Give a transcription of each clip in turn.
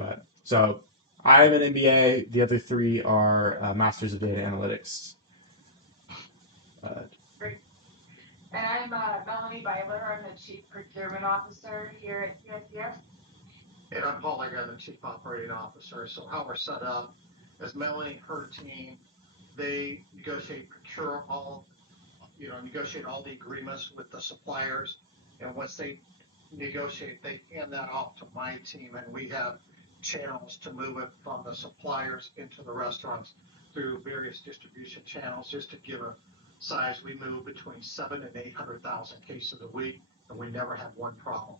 But so I'm an MBA. The other three are Masters of Data Analytics. Uh, Great. And I'm Melanie Byler. I'm the Chief Procurement Officer here at CSCS. And I'm Paul Egger, the Chief Operating Officer. So how we're set up is Melanie and her team, they negotiate all the agreements with the suppliers. And once they negotiate, they hand that off to my team, and we have channels to move it from the suppliers into the restaurants through various distribution channels. Just to give a size, we move between 7 and 800,000 cases a week, and we never have one problem.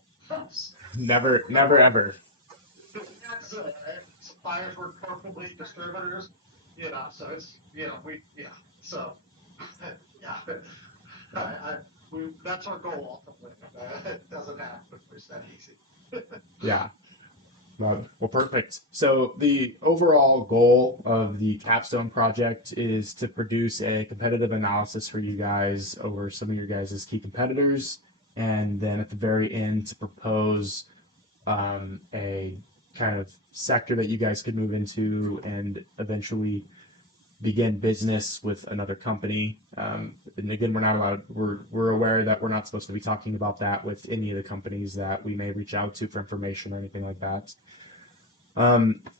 never, never, ever. That's suppliers work perfectly, distributors, so it's, so, yeah. That's our goal ultimately. It doesn't happen, it's that easy. Yeah. Well, perfect. So the overall goal of the Capstone project is to produce a competitive analysis for you guys over some of your guys' key competitors, and then at the very end to propose a kind of sector that you guys could move into and eventually begin business with another company. And again, we're not allowed. We're aware that we're not supposed to be talking about that with any of the companies that we may reach out to for information or anything like that.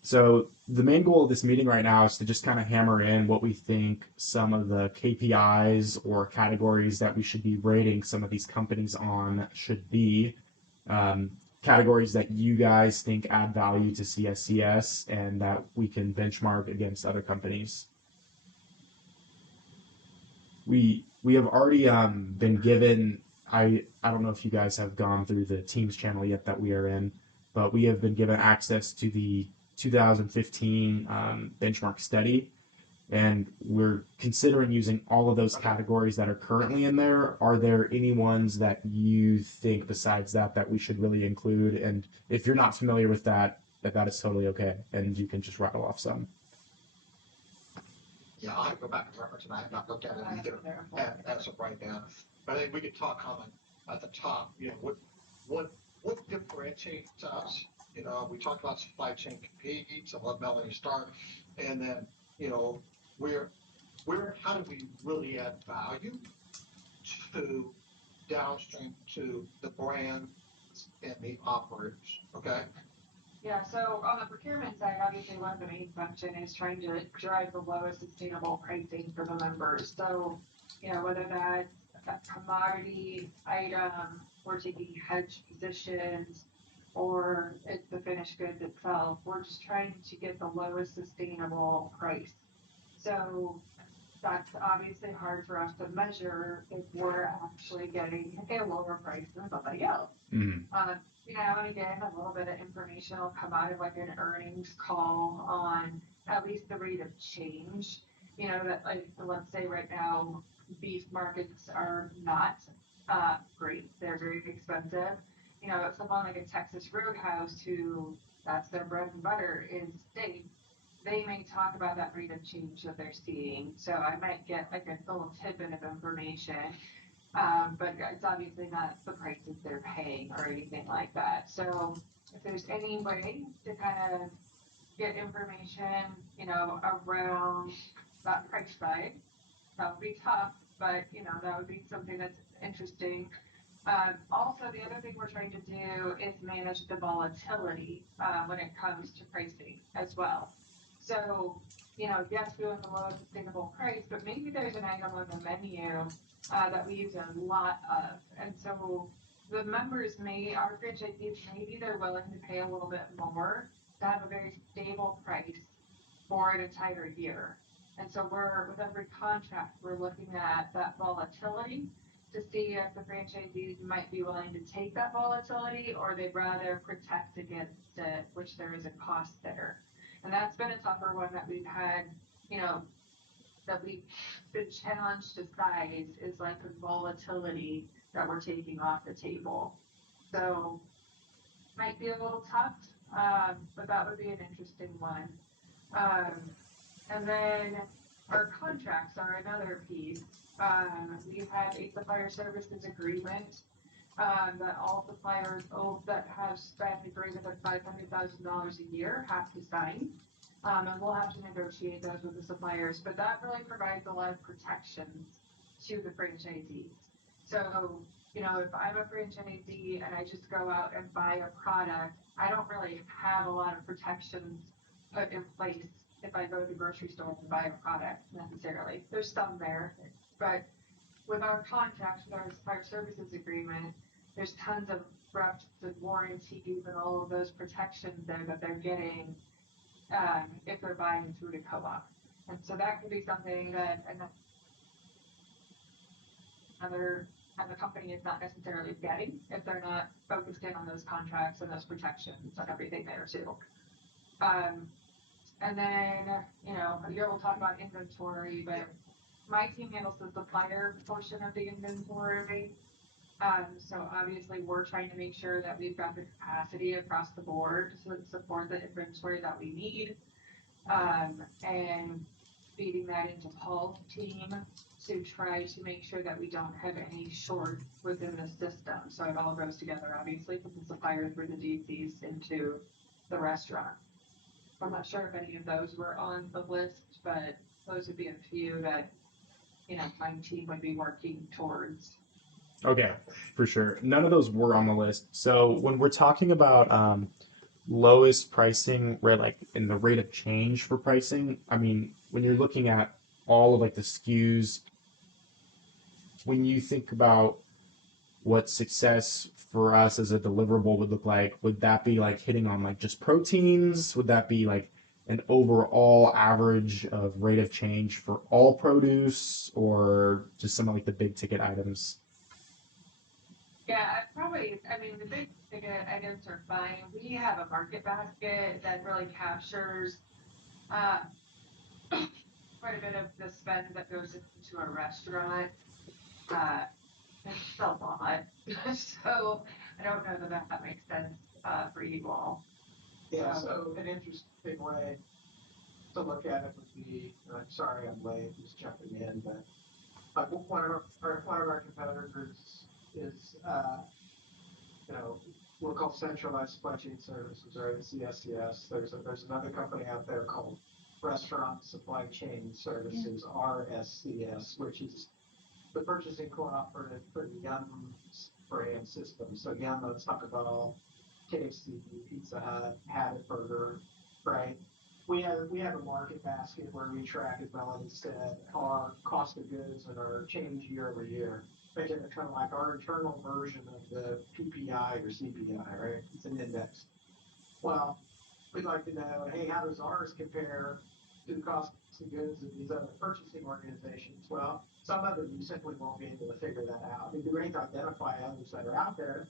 So the main goal of this meeting right now is to just kind of hammer in what we think some of the KPIs or categories that we should be rating some of these companies on should be. Categories that you guys think add value to CSCS and that we can benchmark against other companies. We have already been given. I don't know if you guys have gone through the Teams channel yet that we are in, but we have been given access to the 2015 benchmark study, and we're considering using all of those categories that are currently in there. Are there any ones that you think besides that we should really include? And if you're not familiar with that is totally okay, and you can just rattle off some. Yeah, I'll have to go back and reference, and I have not looked at it either as of right now. But I think we could talk on at the top, what differentiates us? We talked about supply chain competes. I'll let Melanie start. And then, where how do we really add value to downstream to the brand and the operators? Okay. Yeah, so on the procurement side, obviously one of the main function is trying to drive the lowest sustainable pricing for the members. So, whether that's a commodity item, or taking hedge positions, or it's the finished goods itself, we're just trying to get the lowest sustainable price. So that's obviously hard for us to measure if we're actually getting a lower price than somebody else. Mm-hmm. And again, a little bit of information will come out of like an earnings call on at least the rate of change. That, like, let's say right now, beef markets are not great. They're very expensive. Someone like a Texas Roadhouse, who that's their bread and butter is steak, they may talk about that rate of change that they're seeing. So I might get like a little tidbit of information, but it's obviously not the prices they're paying or anything like that. So if there's any way to kind of get information, around that price side, that would be tough, but that would be something that's interesting. Also, the other thing we're trying to do is manage the volatility when it comes to pricing as well. So, yes, we want the lowest sustainable price, but maybe there's an item on the menu that we use a lot of. And so the members our franchisees, maybe they're willing to pay a little bit more to have a very stable price for an entire year. And so with every contract, we're looking at that volatility to see if the franchisees might be willing to take that volatility, or they'd rather protect against it, which there is a cost there. And that's been a tougher one that we've had, that we've been challenged to size, is like the volatility that we're taking off the table. So might be a little tough, but that would be an interesting one. And then our contracts are another piece. We have a supplier services agreement that all suppliers that have spent greater than $500,000 a year have to sign. And we'll have to negotiate those with the suppliers, but that really provides a lot of protections to the franchisees. So, you know, if I'm a franchisee and I just go out and buy a product, I don't really have a lot of protections put in place if I go to the grocery store and buy a product necessarily. There's some there, but with our contract, with our supplier services agreement, there's tons of reps and warranties and all of those protections there that they're getting if they're buying through the co-op. And so that could be something that another company is not necessarily getting if they're not focused in on those contracts and those protections and everything there too. And then, you know, here we'll talk about inventory, but my team handles the supplier portion of the inventory. So obviously we're trying to make sure that we've got the capacity across the board to support the inventory that we need. And feeding that into Paul's team to try to make sure that we don't have any short within the system. So it all goes together, obviously, from the supplier through the DCs into the restaurant. I'm not sure if any of those were on the list, but those would be a few that, you know, my team would be working towards. Okay, for sure. None of those were on the list. So when we're talking about lowest pricing, right, like in the rate of change for pricing, I mean, when you're looking at all of like the SKUs, when you think about what success for us as a deliverable would look like, would that be like hitting on like just proteins? Would that be like an overall average of rate of change for all produce, or just some of like the big ticket items? Yeah, I mean, the big ticket items are fine. We have a market basket that really captures uh, quite a bit of the spend that goes into a restaurant. Uh, it's a lot. So I don't know that makes sense for you all. Yeah, so an interesting way to look at it would be, and I'm sorry I'm late, just jumping in, but like one of our competitors is, you know, we're called Centralized Supply Chain Services, or CSCS. There's another company out there called Restaurant Supply Chain Services, RSCS, which is the purchasing cooperative for the Yum brand system. So Yum, let's talk about all KFC, Pizza Hut, Habit Burger, right? We have a market basket where we track, as Melanie said, our cost of goods and our change year over year. Making it kind of like our internal version of the PPI or CPI, right? It's an index. Well, we'd like to know, hey, how does ours compare to the cost of goods of these other purchasing organizations? Well, some of them you simply won't be able to figure that out. It'd be great to identify others that are out there.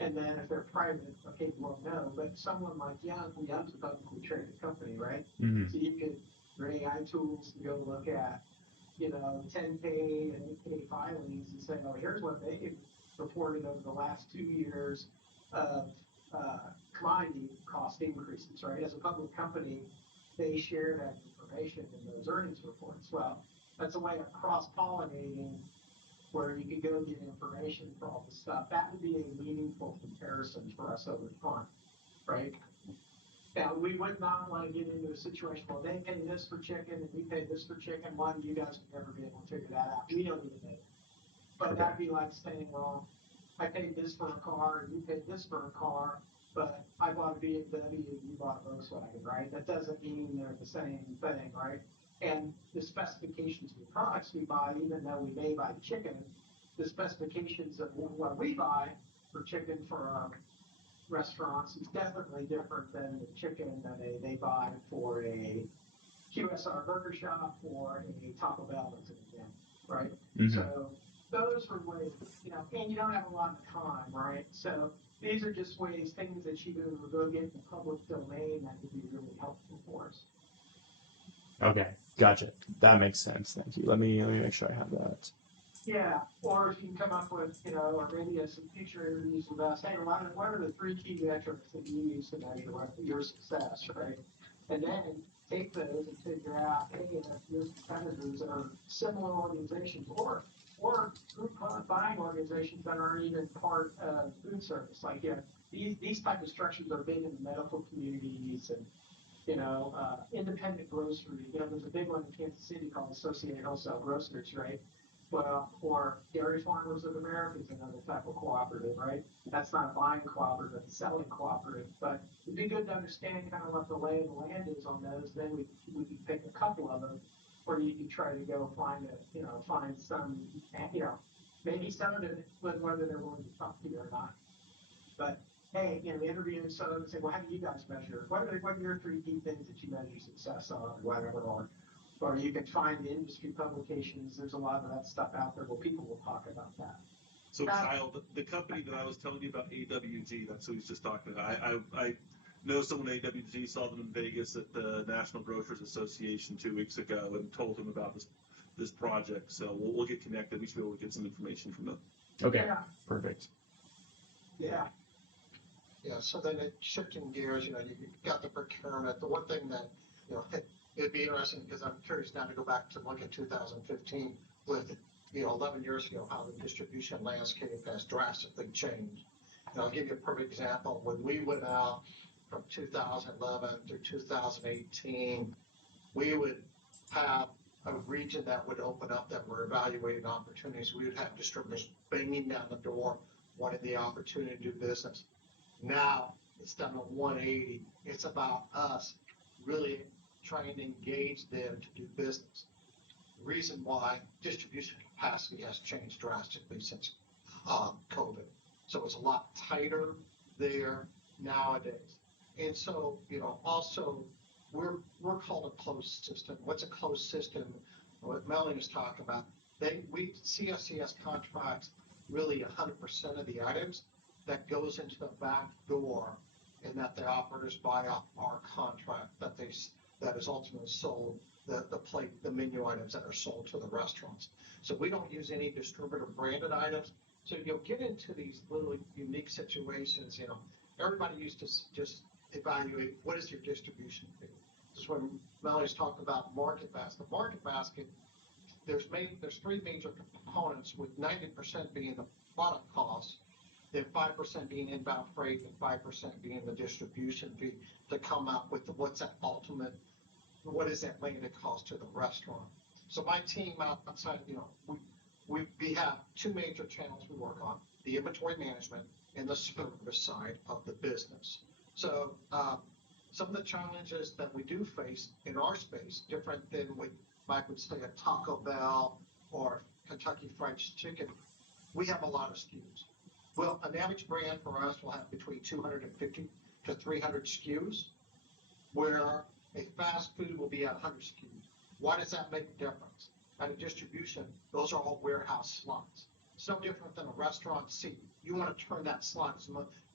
And then if they're private, okay, you won't know. But someone like Yum's a publicly traded company, right? Mm-hmm. So you could, your AI tools to go look at, you know, 10K and 8K filings and say, oh, here's what they reported over the last 2 years of commodity cost increases, right? As a public company, they share that information in those earnings reports. Well, that's a way of cross-pollinating where you could go get information for all this stuff. That would be a meaningful comparison for us over time, right? Now, we would not want to get into a situation, well, they pay this for chicken and we pay this for chicken. One, you guys would never be able to figure that out. We don't even know. But Okay. that'd be like saying, well, I paid this for a car and you paid this for a car, but I bought a BMW and you bought a Volkswagen, right? That doesn't mean they're the same thing, right? And the specifications of the products we buy, even though we may buy chicken, the specifications of what we buy for chicken for our restaurants is definitely different than the chicken that they buy for a QSR burger shop or a Taco Bell, as an example, right? Mm-hmm. So those are ways, you know, and you don't have a lot of time, right? So these are just ways, things that you can go get in the public domain that would be really helpful for us. Okay, gotcha. That makes sense. Thank you. Let me make sure I have that. Yeah, or if you can come up with, you know, or maybe some future interviews with us, hey, what are the 3 key metrics that you use to measure your success, right? And then take those and figure out, hey, if your competitors are similar organizations, or or group buying organizations that aren't even part of food service. Like, these type of structures are big in the medical communities and, independent grocery. There's a big one in Kansas City called Associated Wholesale Grocers, right? Well, or Dairy Farmers of America is another type of cooperative, right? That's not a buying cooperative, it's a selling cooperative. But it'd be good to understand kind of what the lay of the land is on those. Then we can pick a couple of them, or you can try to go find some, maybe some of it, whether they're willing to talk to you or not. But hey, interviewing someone and say, well, how do you guys measure? What are your 3 key things that you measure success on, or whatever, or you can find industry publications. There's a lot of that stuff out there where people will talk about that. So Kyle, the company that I was telling you about, AWG, that's who he's just talking about. I know someone at AWG, saw them in Vegas at the National Grocers Association 2 weeks ago and told him about this project. So we'll get connected. We should be able to get some information from them. Okay, Yeah. perfect. Yeah. Yeah, so then shifting gears, you got the procurement. The one thing that, it'd be interesting because I'm curious now to go back to look at 2015 with, 11 years ago, how the distribution landscape has drastically changed. And I'll give you a perfect example. When we went out from 2011 through 2018, we would have a region that would open up that we're evaluating opportunities. We would have distributors banging down the door, wanting the opportunity to do business. Now it's done a 180. It's about us really trying to engage them to do business. The reason why distribution capacity has changed drastically since COVID. So it's a lot tighter there nowadays. And so, also we're called a closed system. What's a closed system? What Melanie was talking about, CSCS contracts really 100% of the items that goes into the back door, and that the operators buy off our contract that is ultimately sold, the menu items that are sold to the restaurants. So we don't use any distributor branded items. So you'll get into these little unique situations. Everybody used to just evaluate what is your distribution fee. This is when Melanie's talking about market basket. Market basket, there's 3 major components, with 90% being the product cost, then 5% being inbound freight, and 5% being the distribution fee, to come up with what's that ultimate, what is that landed cost to the restaurant. So my team outside, we have 2 major channels we work on: the inventory management and the service side of the business. So some of the challenges that we do face in our space, different than what Mike would say at Taco Bell or Kentucky Fried Chicken, we have a lot of SKUs. Well, an average brand for us will have between 250 to 300 SKUs, where a fast food will be at 100 SKUs. Why does that make a difference? At a distribution, those are all warehouse slots. It's no different than a restaurant seat. You want to turn that slot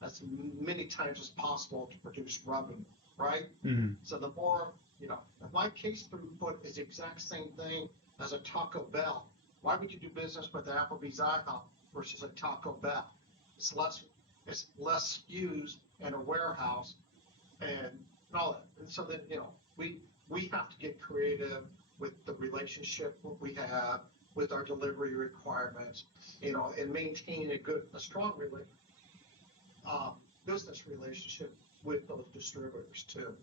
as many times as possible to produce revenue, right? Mm-hmm. So the more, if my case throughput is the exact same thing as a Taco Bell, why would you do business with Applebee's IHOP versus a Taco Bell? It's less SKUs in a warehouse and all that. And so then, we have to get creative with the relationship we have with our delivery requirements, and maintain a strong business relationship with those distributors too.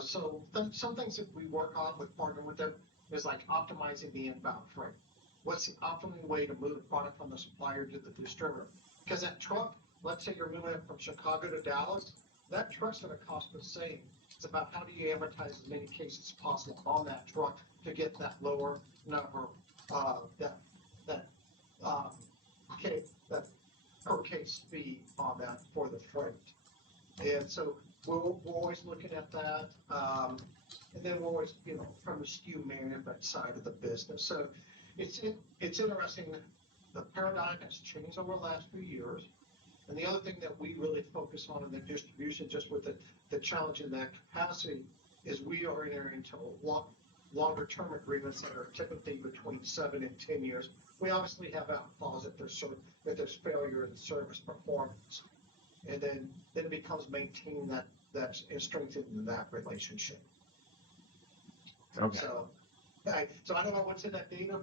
So some things that we work on with partnering with them is like optimizing the inbound freight. What's the optimal way to move the product from the supplier to the distributor? Because that truck, let's say you're moving it from Chicago to Dallas, that truck's going to cost the same. It's about how do you amortize as many cases as possible on that truck to get that lower number, that per case fee on that for the freight. And so we're always looking at that. And then we're always, from the SKU management side of the business. So it's interesting. The paradigm has changed over the last few years. And the other thing that we really focus on in the distribution, just with the challenge in that capacity, is we are entering into longer term agreements that are typically between 7 and 10 years. We obviously have outfalls if there's failure in service performance. And then it becomes maintaining that and strengthening that relationship. Okay. So I don't know what's in that data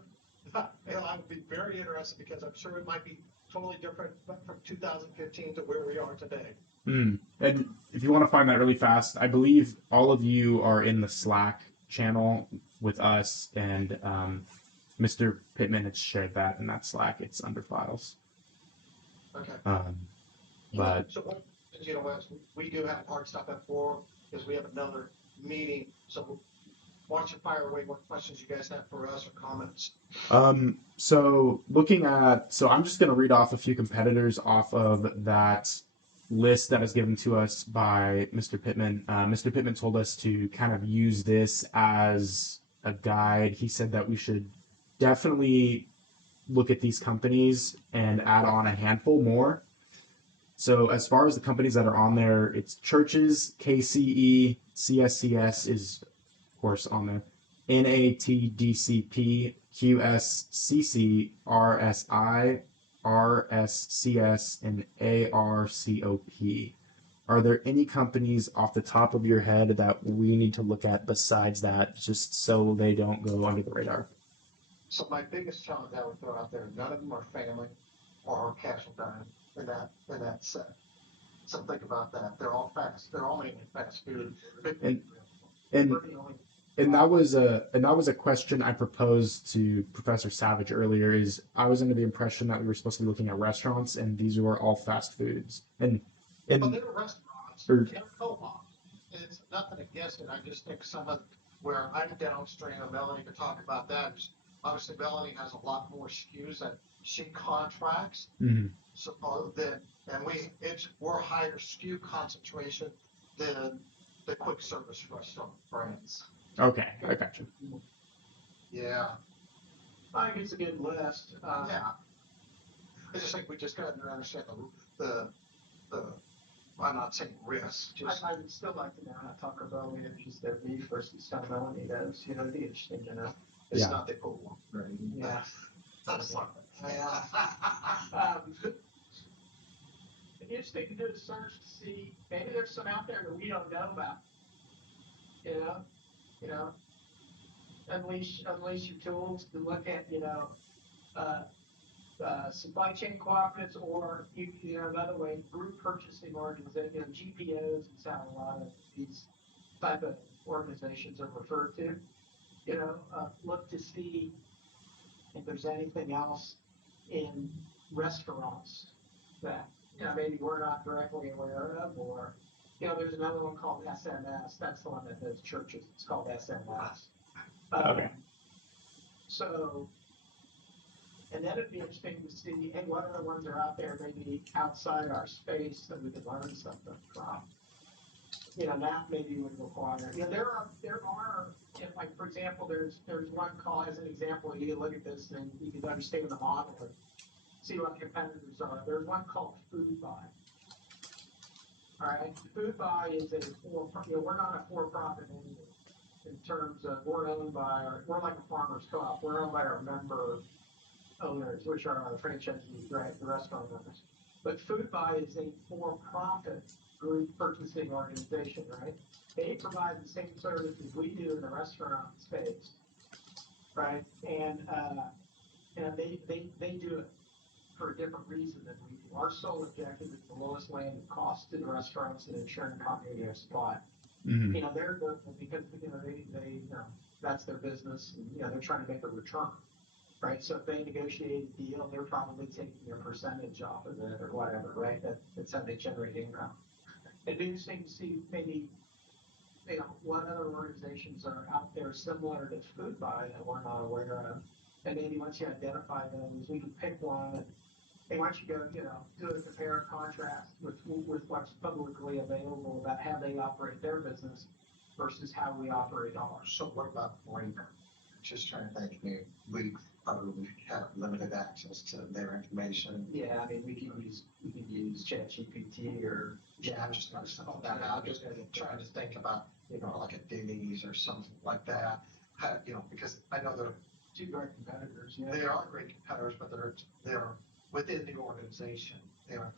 I would be very interested because I'm sure it might be totally different from 2015 to where we are today. And if you want to find that really fast, I believe all of you are in the Slack channel with us, and Mr. Pittman has shared that in that Slack. It's under files. Okay. But So, you know, as we do have hard stop at 4 because we have another meeting. So why don't you fire away what questions you guys have for us or comments? so I'm just going to read off a few competitors off of that list that is given to us by Mr. Pittman. Mr. Pittman told us to kind of use this as a guide. He said that we should definitely look at these companies and add on a handful more. So as far as the companies that are on there, it's Churches, KCE, CSCS is of course on there, NATDCP, QSCC, RSI, RSCS, and ARCOP. Are there any companies off the top of your head that we need to look at besides that, just so they don't go under the radar? So my biggest challenge I would throw out there, none of them are family or casual dining in that set. So think about that. They're all mainly fast food. And and that was a question I proposed to Professor Savage earlier. Is I was under the impression that we were supposed to be looking at restaurants, and these were all fast foods. But they're restaurants, Or- they're co-ops. It's nothing against it. I just think some of where I'm downstream of Melanie to talk about that is obviously Melanie has a lot more SKUs that she contracts. Mhm. So and we're higher SKU concentration than the quick service restaurant brands. Okay, I got you. Yeah. I think it's a good list. Yeah. I just think we just got to understand the I'm not saying risk, just I would still like to know how Taco Bell manages their beef versus how Melanie does. You know, it'd be interesting to know. it's Yeah. not the cool one. Right. Yeah. That's something. It'd be interesting to do a search to see, maybe there's some out there that we don't know about. You know, unleash your tools to look at, supply chain cooperatives, or another way, group purchasing organizations, GPOs is how a lot of these type of organizations are referred to. Look to see if there's anything else in restaurants that maybe we're not directly aware of, or there's another one called SMS. That's the one that does churches. It's called SMS. Okay. So, and then it'd be interesting to see, hey, what other ones are out there maybe outside our space that we could learn something from. That maybe would require. There are, like for example, there's one called, as an example, you can look at this and you can understand the model and see what competitors are. There's one called Food Buy. All right, Food Buy is we're not a for-profit entity in terms of we're like a farmer's co-op. We're owned by our member owners, which are our franchisees, right, the restaurant owners. But Food Buy is a for-profit group purchasing organization, right? They provide the same services we do in the restaurant space, right? And they do it for a different reason than we do. Our sole objective is the lowest landed cost to the restaurants and ensuring continuity of supply. Mm-hmm. They're good because they that's their business, and they're trying to make a return, right? So if they negotiate a deal, they're probably taking a percentage off of it or whatever, right? That's how they generate income. It'd be interesting to see maybe what other organizations are out there similar to Food Buy that we're not aware of. And maybe once you identify those, we can pick one. And hey, why don't you go, do a compare and contrast with what's publicly available about how they operate their business versus how we operate ours. So what about Brinker? Just trying to think, we probably have limited access to their information. Yeah, I mean, we can use ChatGPT or I'm just going to stuff that out. Just trying to think about, like a Denny's or something like that. Because I know they're two great competitors. Yeah. They are great competitors, but they're within the organization. They're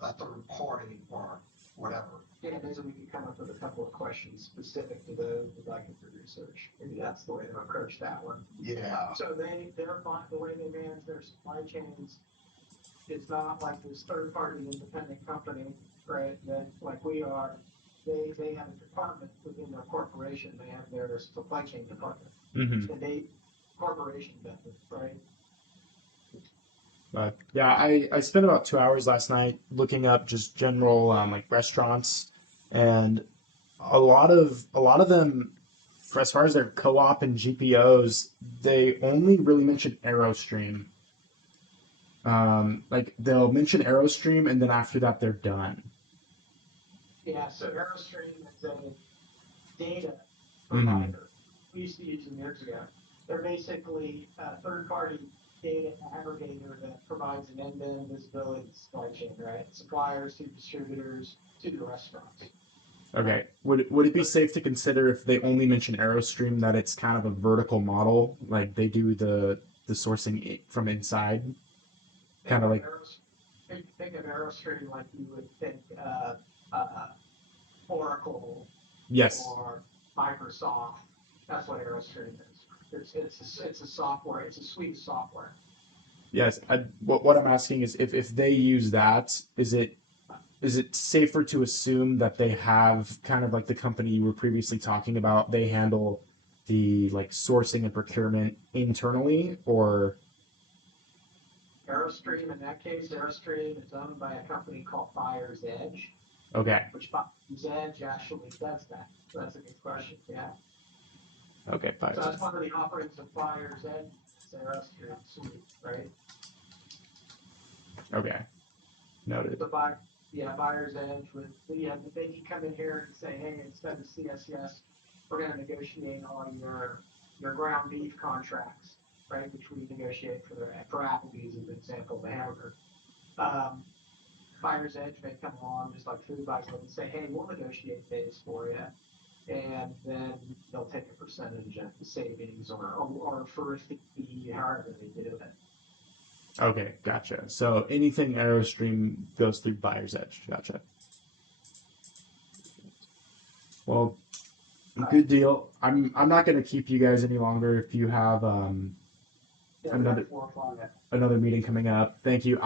a third party or whatever. Yeah, maybe we could come up with a couple of questions specific to those we'd like to research. Maybe that's the way to approach that one. Yeah. So the way they manage their supply chains is not like this third-party independent company, right? That like we are, they have a department within their corporation. They have their supply chain department, Mm-hmm. and they corporation method, right? But yeah, I spent about 2 hours last night looking up just general like restaurants, and a lot of them, for as far as their co-op and GPOs, they only really mention Aerostream. Like they'll mention Aerostream, and then after that they're done. Yeah. So Aerostream is a data Mm-hmm. provider. We used to use them years ago. They're basically a third-party data aggregator that provides an end-to-end visibility of the supply chain, right? Suppliers to distributors to the restaurants. Okay. Would it be safe to consider if they only mention Aerostream that it's kind of a vertical model, like they do the sourcing from inside, kind of like Think of Aerostream like you would think Oracle yes, or Microsoft. That's what Aerostream is. It's a software. It's a suite of software. yes. What I'm asking is if they use that, is it safer to assume that they have kind of like the company you were previously talking about, they handle the like sourcing and procurement internally, or Aerostream, in that case, Aerostream is owned by a company called Buyer's Edge, okay, which Buyer's Edge actually does that. So that's a good question. Yeah. okay, So fine. that's one of the offerings of Buyer's Edge, it's Aerostream suite, right? Okay, noted. Buyer's Edge with, they can come in here and say, hey, instead of CSCS, we're gonna negotiate all your ground beef contracts, right? Which we negotiate for Applebee's as an example, the hamburger. Buyer's Edge may come along, just like Food Buy would, and say, hey, we'll negotiate these for you. And then they'll take a percentage of the savings or for a fee, however they do it. Okay, gotcha. So anything Aerostream goes through Buyer's Edge. Gotcha. Well, good deal. I'm not gonna keep you guys any longer if you have Yeah, Another- that's 4 o'clock. another meeting coming up. Thank you.